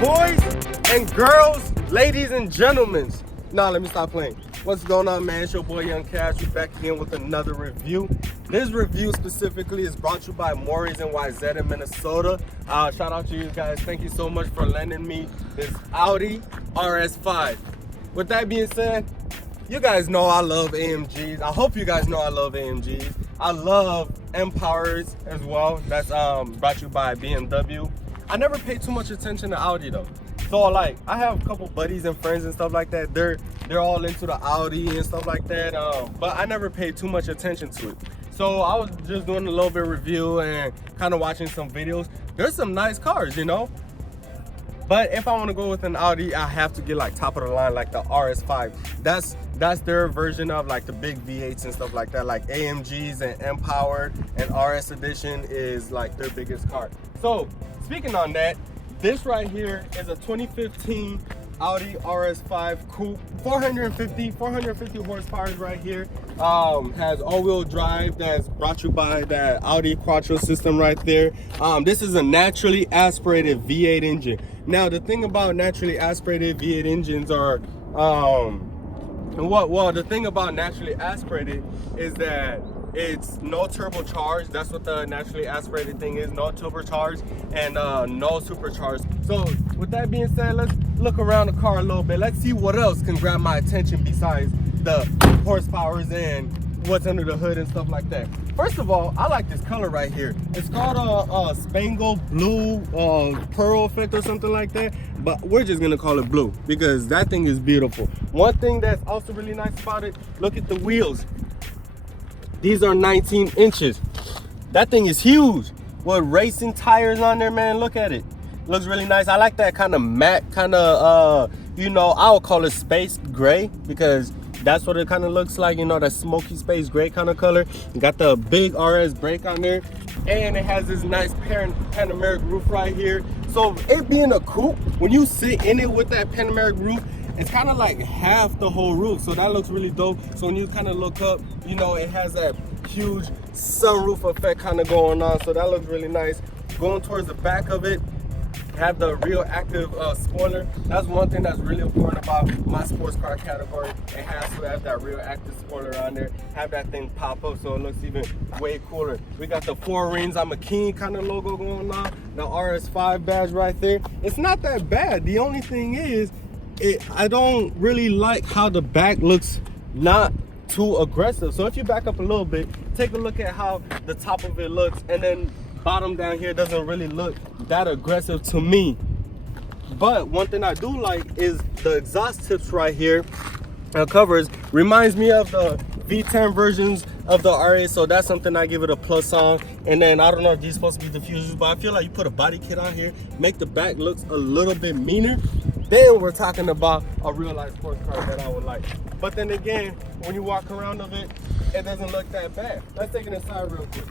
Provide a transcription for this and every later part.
boys and girls, ladies and gentlemen. Nah, let me stop playing. What's going on, man? It's your boy Young Cash. We're back again with another review. This review specifically is brought to you by Maury's NYZ in Minnesota. Shout out to you guys. Thank you so much for lending me this Audi RS5. With that being said, you guys know I love AMGs. I hope you guys know I love AMGs. I love M-Powers as well. That's brought to you by BMW. I never paid too much attention to Audi though. So like, I have a couple buddies and friends and stuff like that. They're all into the Audi and stuff like that. But I never paid too much attention to it. So I was just doing a little bit of review and kind of watching some videos. There's some nice cars, you know. But if I want to go with an Audi, I have to get like top of the line, like the RS5. That's their version of like the big V8s and stuff like that. Like AMGs and M-Powered and RS Edition is like their biggest car. So speaking on that, this right here is a 2015 Audi RS5 Coupe, 450 horsepower right here. Has all-wheel drive that's brought to you by that Audi Quattro system right there. This is a naturally aspirated V8 engine. Now the thing about naturally aspirated V8 engines are, the thing about naturally aspirated is that it's no turbocharged. That's what the naturally aspirated thing is, no turbocharged and no supercharged. So with that being said, let's look around the car a little bit. Let's see what else can grab my attention besides the horsepowers and what's under the hood and stuff like that. First of all, I like this color right here. It's called a spangled blue pearl effect or something like that, but we're just gonna call it blue because that thing is beautiful. One thing that's also really nice about it, look at the wheels. These are 19 inches. That thing is huge with racing tires on there, man. Look at it. Looks really nice. I like that kind of matte, kind of, you know, I would call it space gray because that's what it kind of looks like, you know, that smoky space gray kind of color. You got the big RS brake on there, and it has this nice panoramic roof right here. So it being a coupe, when you sit in it with that panoramic roof, it's kind of like half the whole roof. So that looks really dope. So when you kind of look up, you know, it has that huge sunroof effect kind of going on. So that looks really nice. Going towards the back of it, have the real active spoiler. That's one thing that's really important about my sports car category. It has to have that real active spoiler on there. Have that thing pop up so it looks even way cooler. We got the 4 rings, I'm a king kind of logo going on. The RS5 badge right there. It's not that bad. The only thing is, I don't really like how the back looks not too aggressive. So if you back up a little bit, take a look at how the top of it looks, and then bottom down here doesn't really look that aggressive to me. But one thing I do like is the exhaust tips right here. Covers reminds me of the V10 versions of the RS, so that's something I give it a plus on. And then I don't know if these are supposed to be diffusers, but I feel like you put a body kit on here, make the back looks a little bit meaner, then we're talking about a real life sports car that I would like. But then again, when you walk around of it, it doesn't look that bad. Let's take it inside real quick.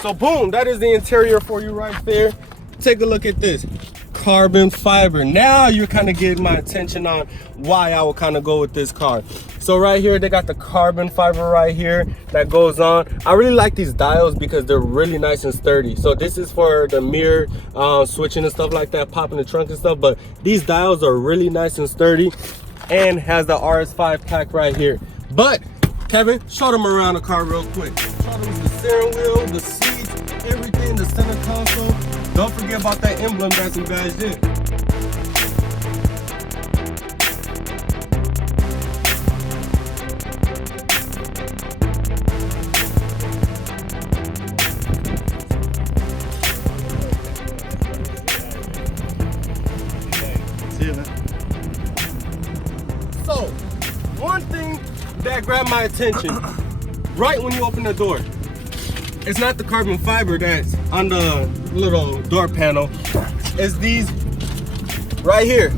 So boom, that is the interior for you right there. Take a look at this. Carbon fiber. Now you're kind of getting my attention on why I would kind of go with this car. So right here, they got the carbon fiber right here that goes on. I really like these dials because they're really nice and sturdy. So this is for the mirror switching and stuff like that, popping the trunk and stuff. But these dials are really nice and sturdy, and has the RS5 pack right here. But Kevin, show them around the car real quick. Show them the steering wheel, the seats, everything, the center console. Don't forget about that emblem that's badged in. See you, man. So, one thing that grabbed my attention right when you open the door, it's not the carbon fiber that's on the little door panel. It's these right here.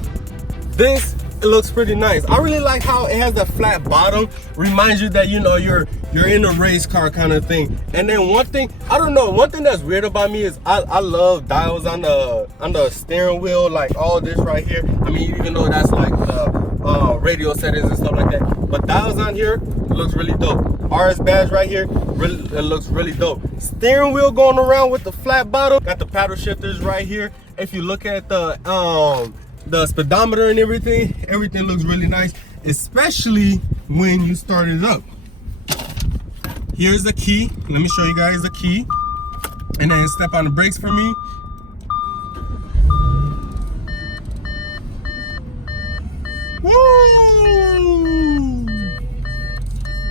This, it looks pretty nice. I really like how it has a flat bottom. Reminds you that, you know, you're in a race car kind of thing. And then one thing, I don't know, one thing that's weird about me is I love dials on the steering wheel, like all this right here. I mean, even though that's like the radio settings and stuff like that. but dials on here, it looks really dope. RS badge right here, it looks really dope. Steering wheel going around with the flat bottom. Got the paddle shifters right here. If you look at the speedometer and everything looks really nice, especially when you start it up. Here's the key. Let me show you guys the key. And then step on the brakes for me. Woo!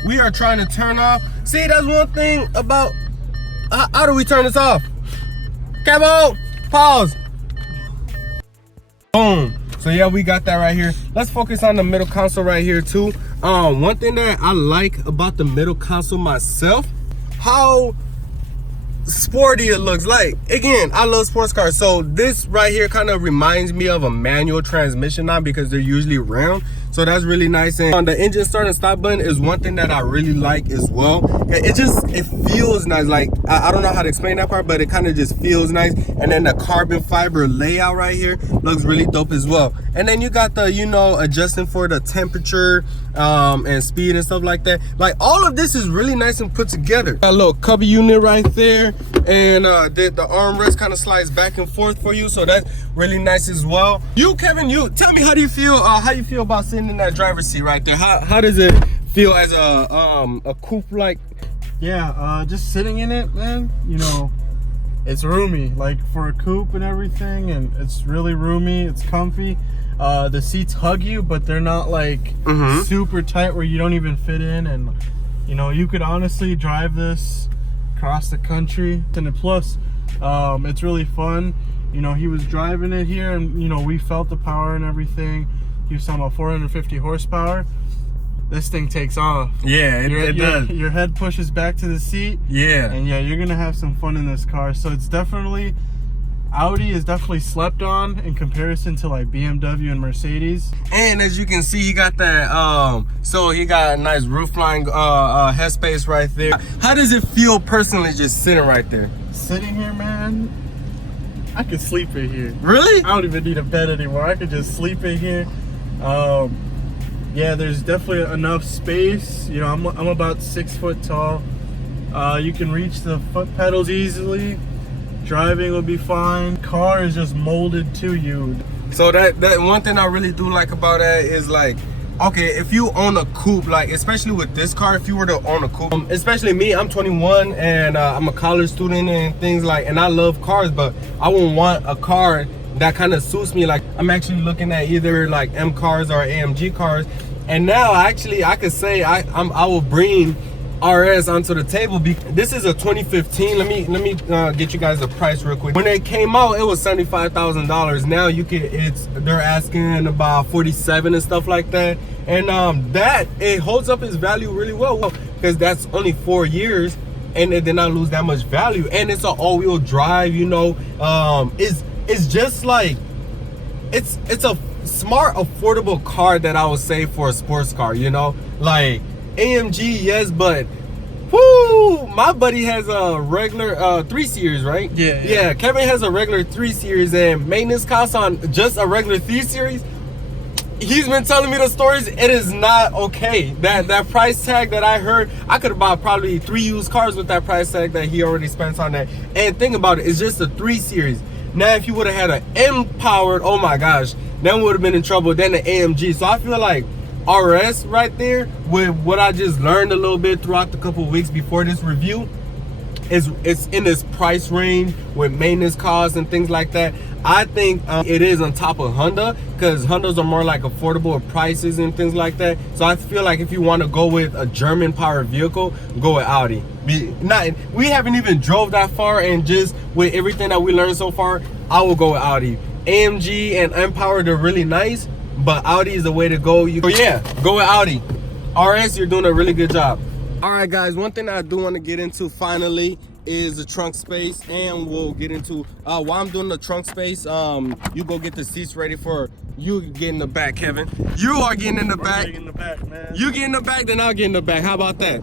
We are trying to turn off. See, that's one thing about, how do we turn this off? Kevo, pause. Boom. So yeah, we got that right here. Let's focus on the middle console right here too. One thing that I like about the middle console myself, how sporty it looks. Like, again, I love sports cars, so this right here kind of reminds me of a manual transmission now, because they're usually round. So that's really nice. And on the engine start and stop button is one thing that I really like as well. It feels nice. Like, I don't know how to explain that part, but it kind of just feels nice. And then the carbon fiber layout right here looks really dope as well. And then you got the, you know, adjusting for the temperature and speed and stuff like that. Like, all of this is really nice and put together. Got a little cubby unit right there, and the armrest kind of slides back and forth for you, so that's really nice as well. You, Kevin, you tell me, how do you feel about sitting in that driver's seat right there? How does it feel as a coupe? Like, yeah, just sitting in it, man, you know, it's roomy, like for a coupe and everything, and it's really roomy, it's comfy. The seats hug you, but they're not like super tight where you don't even fit in. And you know, you could honestly drive this across the country. And plus, it's really fun. You know, he was driving it here, and you know, we felt the power and everything. He was talking about 450 horsepower. This thing takes off. Yeah, it does. Your head pushes back to the seat. Yeah. And yeah, you're gonna have some fun in this car. So it's definitely, Audi is definitely slept on in comparison to like BMW and Mercedes. And as you can see, he got that so he got a nice roofline headspace right there. How does it feel personally just sitting right there? Sitting here, man, I could sleep in here. Really? I don't even need a bed anymore. I could just sleep in here. Yeah, there's definitely enough space. You know, I'm about 6 foot tall. You can reach the foot pedals easily. Driving will be fine. Car is just molded to you. So that one thing I really do like about that is, like, okay, if you own a coupe, like especially with this car, if you were to own a coupe, especially me, I'm 21 and I'm a college student and things like, and I love cars, but I wouldn't want a car that kind of suits me. Like, I'm actually looking at either like M cars or AMG cars, and now actually I could say I will bring RS onto the table. This is a 2015. Let me get you guys the price real quick. When it came out, it was $75,000. Now they're asking about 47 and stuff like that. And that it holds up its value really well, because that's only 4 years and it did not lose that much value. And it's an all-wheel drive, you know. It's just like, it's a smart, affordable car that I would say for a sports car, you know. Like, AMG, yes, but whoo, my buddy has a regular 3 Series, right? Yeah, Kevin has a regular 3 Series, and maintenance costs on just a regular 3 Series, he's been telling me the stories, it is not okay. That price tag that I heard, I could have bought probably 3 used cars with that price tag that he already spent on that. And think about it, it's just a 3 Series. Now if you would have had an M powered, oh my gosh, then would have been in trouble. Then the AMG. So I feel like RS right there, with what I just learned a little bit throughout the couple of weeks before this review, it's in this price range with maintenance costs and things like that. I think it is on top of Honda, because Hondas are more like affordable prices and things like that. So I feel like if you want to go with a German powered vehicle, go with Audi. We haven't even drove that far, and just with everything that we learned so far, I will go with Audi. AMG and M-Powered are really nice, but Audi is the way to go. So yeah, go with Audi. RS, you're doing a really good job. All right, guys, one thing I do want to get into finally is the trunk space, and we'll get into while I'm doing the trunk space, you go get the seats ready for you. Get in the back, Kevin. You are getting in the back. Getting in the back, man. You get in the back, then I'll get in the back. How about that?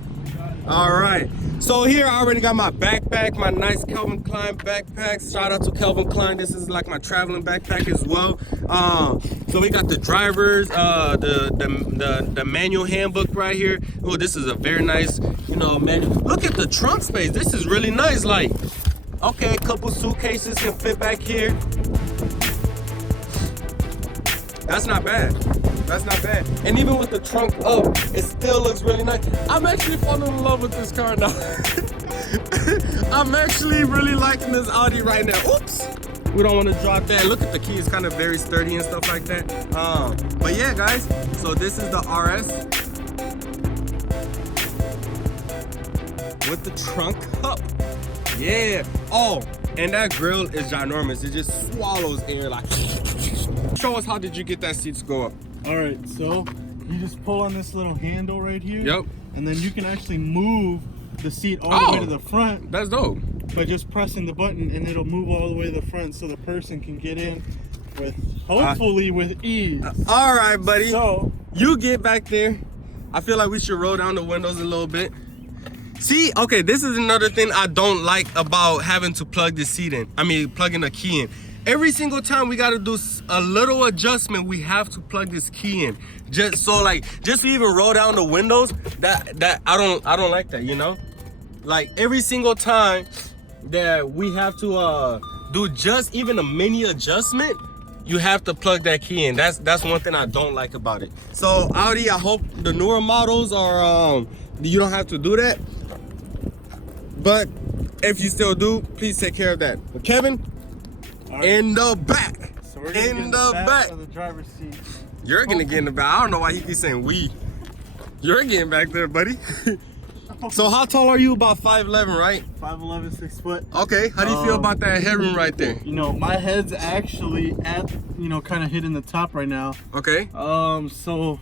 All right, so here I already got my backpack, my nice Calvin Klein backpack. Shout out to Calvin Klein. This is like my traveling backpack as well. So we got the drivers, the manual handbook right here. Oh, this is a very nice, you know, manual. Look at the trunk space. This is really nice. Like, okay, a couple suitcases can fit back here. That's not bad. That's not bad. And even with the trunk up, it still looks really nice. I'm actually falling in love with this car now. I'm actually really liking this Audi right now. Oops. We don't want to drop that. Look at the key. It's kind of very sturdy and stuff like that. But yeah, guys. So this is the RS with the trunk up. Yeah. Oh, and that grill is ginormous. It just swallows air like. Show us, how did you get that seat to go up? All right, so you just pull on this little handle right here. Yep. And then you can actually move the seat all the way to the front. That's dope. By just pressing the button, and it'll move all the way to the front so the person can get in with, hopefully with ease. All right, buddy. So you get back there. I feel like we should roll down the windows a little bit. See, okay, this is another thing I don't like about having to plug the seat in. I mean, plugging a key in. Every single time we gotta do a little adjustment, we have to plug this key in. Just so, like, just to even roll down the windows, that I don't like that, you know? Like, every single time that we have to do just even a mini adjustment, you have to plug that key in. That's one thing I don't like about it. So Audi, I hope the newer models are you don't have to do that. But if you still do, please take care of that. But Kevin, right. In the back. So we're gonna in the back of the driver's seat. You're gonna get in the back. I don't know why he keeps saying we. You're getting back there, buddy. So how tall are you? About 5'11", right? 5'11", 6 foot. Okay. How do you feel about that headroom right there? You know, my head's actually at, you know, kind of hitting the top right now. Okay. So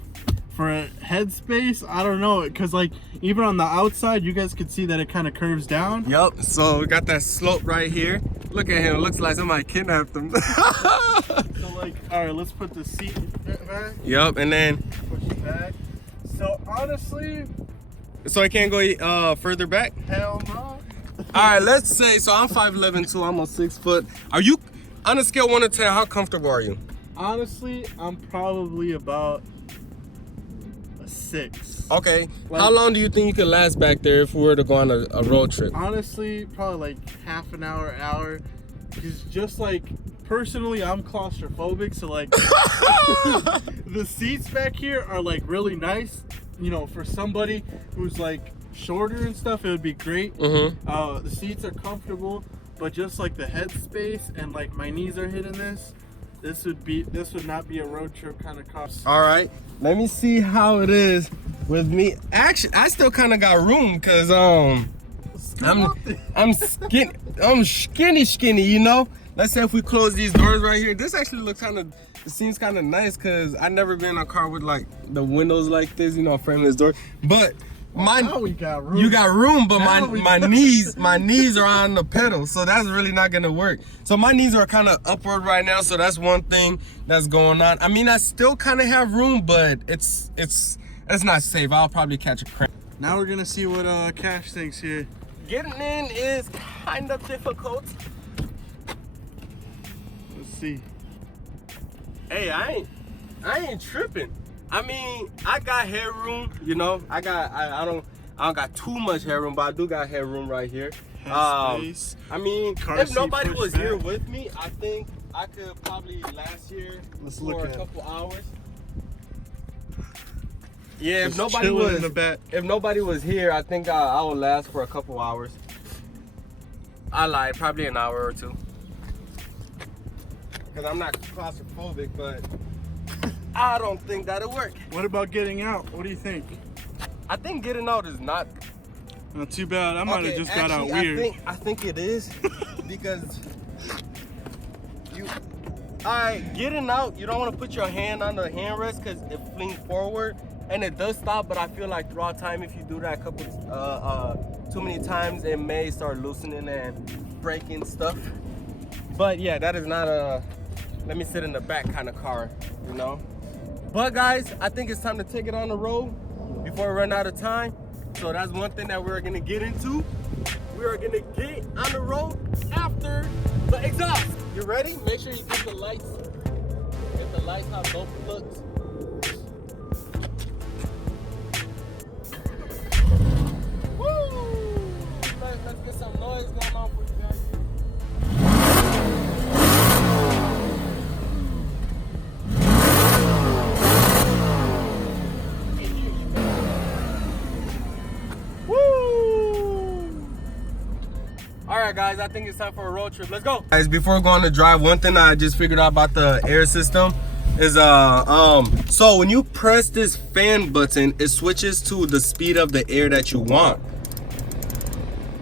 for a head space, I don't know, because like even on the outside, you guys could see that it kind of curves down. Yup. So we got that slope right here. Look at him. Looks like somebody kidnapped him. So like, all right, let's put the seat back. Yup. And then push it back. So honestly, so I can't go further back? Hell no. All right, let's say, so I'm 5'11" too, I'm a 6 foot. Are you, on a scale of 1 to 10, how comfortable are you? Honestly, I'm probably about a 6. Okay, like, how long do you think you could last back there if we were to go on a road trip? Honestly, probably like half an hour. Because just like, personally, I'm claustrophobic, so like, the seats back here are like really nice. You know, for somebody who's like shorter and stuff, it would be great. The seats are comfortable, but just like the head space and like my knees are hitting this would not be a road trip kind of car. All right, let me see how it is with me. Actually, I still kind of got room because I'm skinny, you know. Let's say if we close these doors right here, this actually looks kind of, it seems kind of nice because I've never been in a car with like the windows like this, you know, frameless door. But now we got room. You got room, but my knees are on the pedal, so that's really not gonna work. So my knees are kind of upward right now, so that's one thing that's going on. I mean, I still kind of have room, but it's not safe. I'll probably catch a cramp. Now we're gonna see what Cash thinks here. Getting in is kind of difficult. Let's see. Hey, I ain't tripping. I mean, I got headroom, you know. I don't got too much headroom, but I do got headroom right here. Space. I mean, Car if seat nobody was back. here with me, I think I could probably last here for a couple hours. Yeah, if nobody was here, I think I would last for a couple hours. I lied, probably an hour or two. Because I'm not claustrophobic, but I don't think that'll work. What about getting out? What do you think? I think getting out is not too bad. I might have just got out weird. I think it is because getting out, you don't want to put your hand on the handrest because it flings forward and it does stop. But I feel like throughout time, if you do that a couple too many times, it may start loosening and breaking stuff. But yeah, that is not a let me sit in the back kind of car, you know. But guys, I think it's time to take it on the road before we run out of time. So that's one thing that we're gonna get into. We are gonna get on the road after the exhaust. You ready? Make sure you get the lights. Get the lights how dope it looks. Woo! Let's get some noise going on for you guys. Alright guys, I think it's time for a road trip. Let's go. Guys, before going to drive, one thing I just figured out about the air system is so when you press this fan button, it switches to the speed of the air that you want.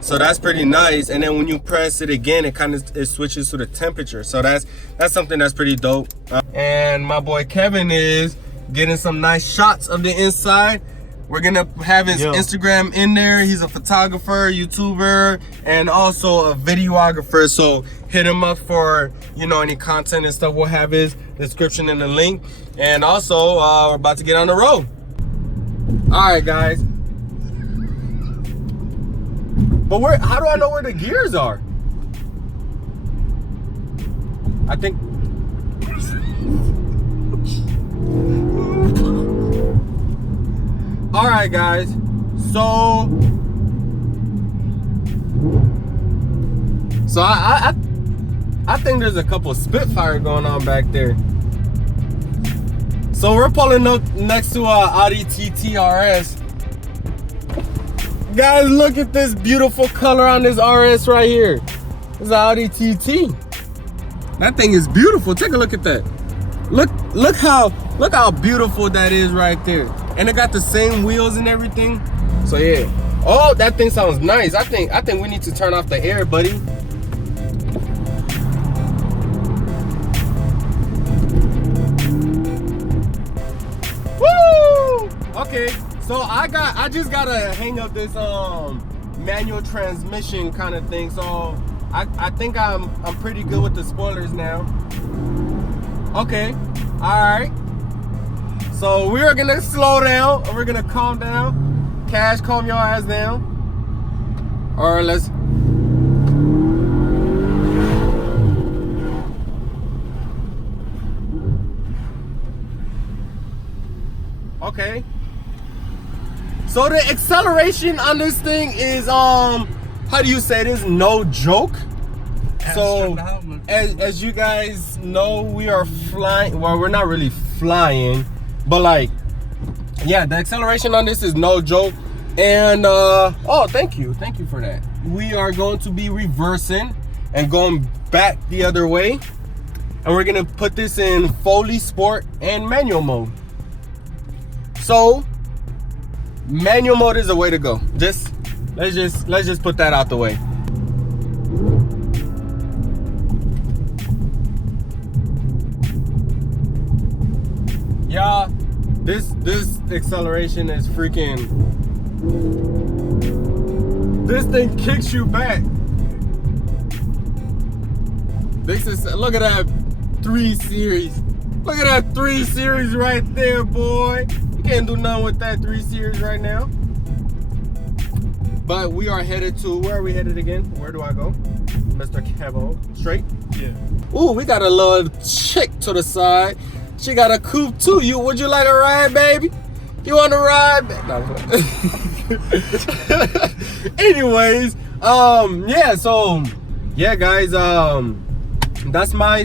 So that's pretty nice. And then when you press it again, it switches to the temperature. So that's something that's pretty dope. And my boy Kevin is getting some nice shots of the inside. We're gonna have his Instagram in there. He's a photographer, YouTuber, and also a videographer. So hit him up for, you know, any content and stuff. We'll have his description in the link. And also, we're about to get on the road. All right, guys. But how do I know where the gears are? I think. All right, guys. So I think there's a couple Spitfire going on back there. So we're pulling up next to Audi RS. Guys, look at this beautiful color on this RS right here. This is Audi TT. That thing is beautiful. Take a look at that. Look how beautiful that is right there. And it got the same wheels and everything. So yeah. Oh, that thing sounds nice. I think we need to turn off the air, buddy. Woo! Okay. So I just gotta hang up this manual transmission kind of thing. So I think I'm pretty good with the spoilers now. Okay. Alright. So we are gonna slow down and we're gonna calm down. Cash, calm your ass down. Or let's. Okay. So the acceleration on this thing is how do you say this? No joke. So as you guys know, we are flying. Well, we're not really flying, but like, yeah, the acceleration on this is no joke. And oh, thank you for that. We are going to be reversing and going back the other way, and we're gonna put this in fully sport and manual mode. So manual mode is the way to go. Let's just put that out the way. Yeah, this acceleration is freaking. This thing kicks you back. This is, look at that 3 Series. Look at that 3 Series right there, boy. You can't do nothing with that 3 Series right now. But we are headed to, where are we headed again? Where do I go? Mr. Kevo, straight? Yeah. Ooh, we got a little chick to the side. She got a coupe too. Would you like a ride, baby? You want to ride? No. Anyways, yeah, so yeah, guys, that's my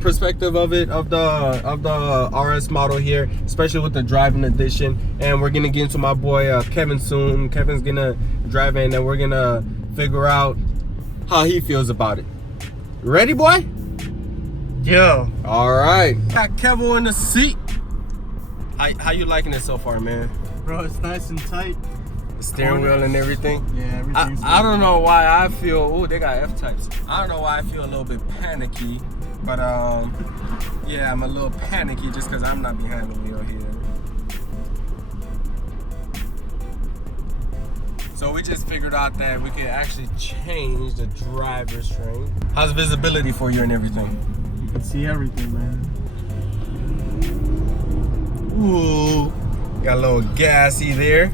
perspective of it, of the RS model here, especially with the driving edition. And we're gonna get into my boy Keven soon. Kevin's gonna drive in and we're gonna figure out how he feels about it. Ready, boy? Yeah. All right. Got Kevo in the seat. How you liking it so far, man? Bro, it's nice and tight. The steering wheel and everything. Yeah, everything's I don't know why I feel. Oh, they got F types. I don't know why I feel a little bit panicky, but yeah, I'm a little panicky just because I'm not behind the wheel here. So we just figured out that we can actually change the driver's train. How's visibility for you and everything? You can see everything, man. Ooh, got a little gassy there.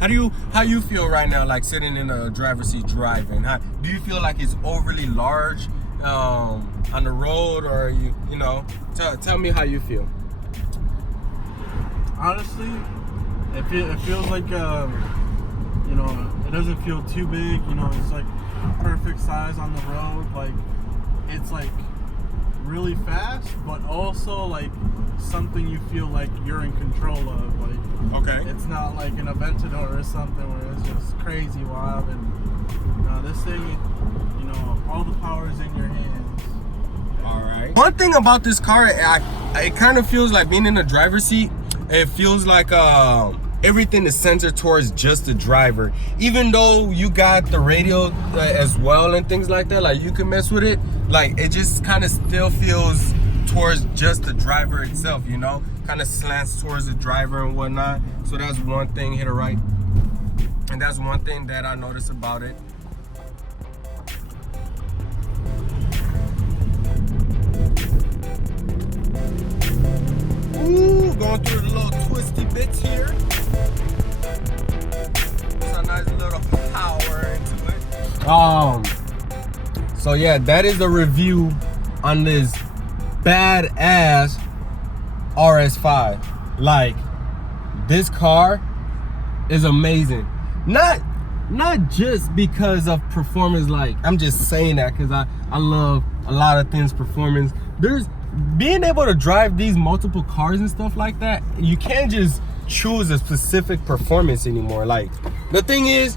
How you feel right now, like sitting in a driver's seat driving? Do you feel like it's overly large on the road, or you know? Tell me how you feel. Honestly, it feels like you know, it doesn't feel too big. You know, it's like perfect size on the road. Like it's like really fast, but also like something you feel like you're in control of. Like, okay, it's not like an Aventador or something where it's just crazy wild. And this thing, you know, all the power is in your hands. All right. One thing about this car, it kind of feels like being in the driver's seat. It feels like everything is centered towards just the driver. Even though you got the radio as well and things like that, like you can mess with it, like it just kind of still feels towards just the driver itself, you know, kind of slants towards the driver and whatnot. So that's one thing, hit it right, and that's one thing that I noticed about it. Ooh, going through the little twisty bits here. It's a nice little power into it. So yeah, that is the review on this badass RS5. Like, this car is amazing. Not just because of performance, like I'm just saying that because I love a lot of things performance. There's being able to drive these multiple cars and stuff like that, you can't just choose a specific performance anymore. Like, the thing is,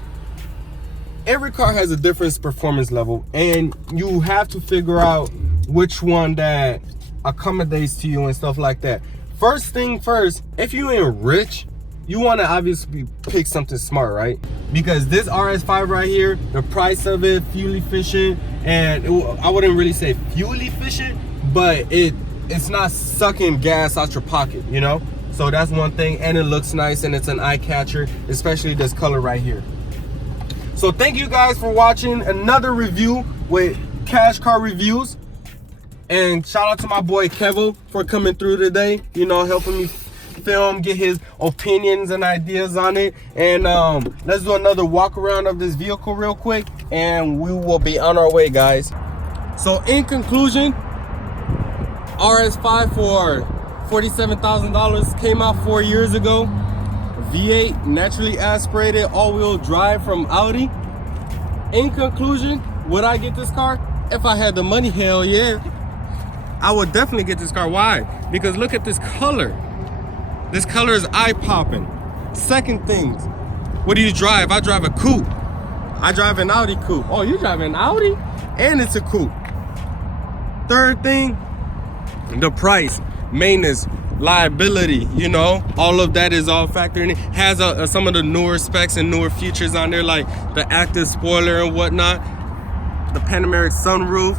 every car has a different performance level, and you have to figure out which one that accommodates to you and stuff like that. First thing first, if you ain't rich, you want to obviously pick something smart, right? Because this RS5 right here, the price of it, fuel efficient, and I wouldn't really say fuel efficient, but it's not sucking gas out your pocket, you know? So that's one thing, and it looks nice, and it's an eye catcher, especially this color right here. So thank you guys for watching another review with Cash Car Reviews, and shout out to my boy Keven for coming through today, you know, helping me film, get his opinions and ideas on it. And let's do another walk around of this vehicle real quick, and we will be on our way, guys. So in conclusion, RS5 for $47,000 came out 4 years ago. V8 naturally aspirated all-wheel drive from Audi. In conclusion, would I get this car? If I had the money, hell yeah, I would definitely get this car. Why? Because look at this color. This color is eye-popping. Second thing, what do you drive? I drive a coupe. I drive an Audi coupe. Oh, you drive an Audi? And it's a coupe. Third thing, the price, maintenance, liability, you know, all of that is all factored in. Has some of the newer specs and newer features on there, like the active spoiler and whatnot, the panoramic sunroof.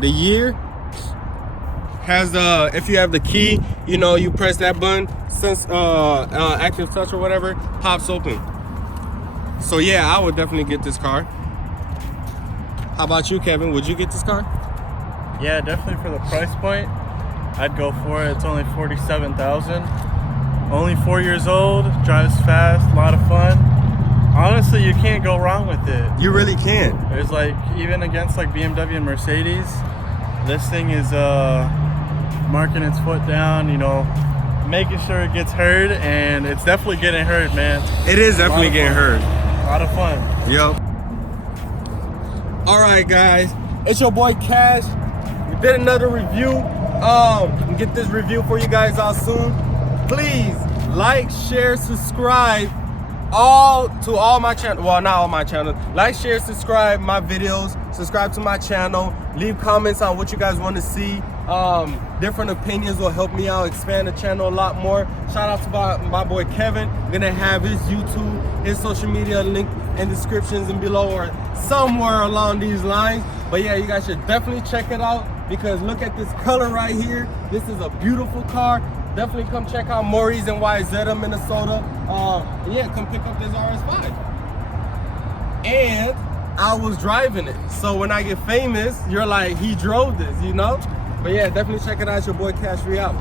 The year has if you have the key, you know, you press that button, since active touch or whatever, pops open. So yeah, I would definitely get this car. How about you, Keven? Would you get this car? Yeah, definitely for the price point, I'd go for it. It's only $47,000. Only 4 years old, drives fast, a lot of fun. Honestly, you can't go wrong with it. You really can't. There's like, even against like BMW and Mercedes, this thing is marking its foot down, you know, making sure it gets heard, and it's definitely getting heard, man. It is definitely getting heard. A lot of fun. Yep. All right, guys, it's your boy Cash. We did another review. Get this review for you guys out soon. Please like, share, subscribe to all my channel. Well, not all my channels. Like, share, subscribe my videos. Subscribe to my channel. Leave comments on what you guys want to see. Different opinions will help me out, expand the channel a lot more. Shout out to my boy Keven. I'm gonna have his YouTube, his social media link in descriptions and below, or somewhere along these lines. But yeah, you guys should definitely check it out, because look at this color right here. This is a beautiful car. Definitely come check out Maury's in Wayzata, Minnesota. Yeah, come pick up this RS5. And I was driving it, so when I get famous, you're like, he drove this, you know? But yeah, definitely check it out. It's your boy Cash. We out.